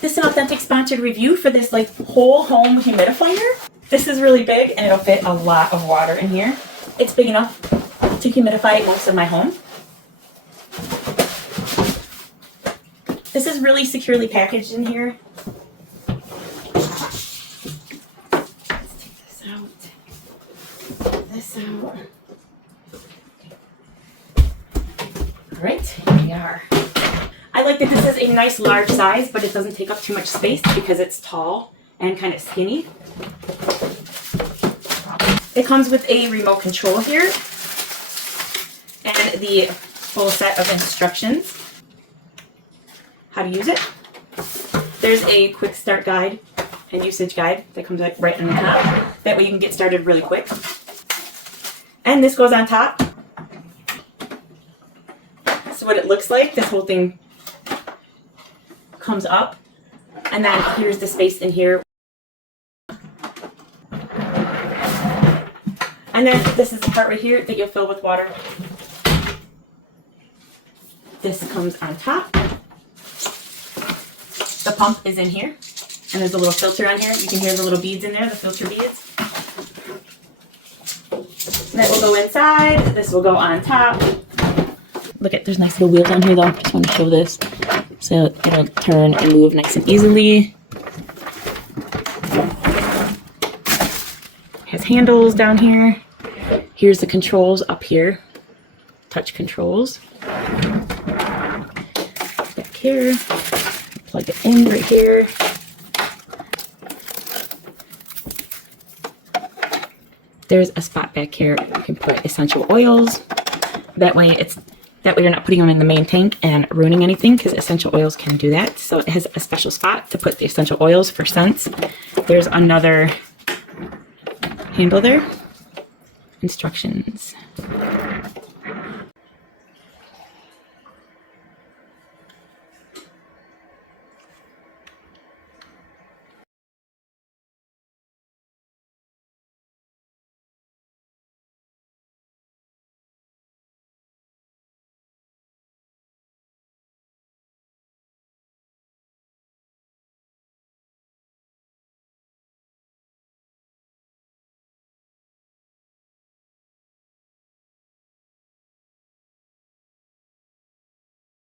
This is an authentic sponsored review for this like whole home humidifier. This is really big and it'll fit a lot of water in here. It's big enough to humidify most of my home. This is really securely packaged in here. Let's take this out. This out. All right, here we are. I like that this is a nice large size, but it doesn't take up too much space because it's tall and kind of skinny. It comes with a remote control here and the full set of instructions how to use it. There's a quick start guide and usage guide that comes right on the top. That way you can get started really quick. And this goes on top. So what it looks like, this whole thing comes up, and then here's the space in here. And then this is the part right here that you'll fill with water. This comes on top. The pump is in here, and there's a little filter on here. You can hear the little beads in there, the filter beads. And that will go inside. This will go on top. Look at, there's nice little wheels on here though. I just want to show this. So it'll turn and move nice and easily. It has handles down here. Here's the controls up here. Touch controls. Back here. Plug it in right here. There's a spot back here. You can put essential oils. That way you're not putting them in the main tank and ruining anything, because essential oils can do that. So it has a special spot to put the essential oils for scents. There's another handle there. Instructions.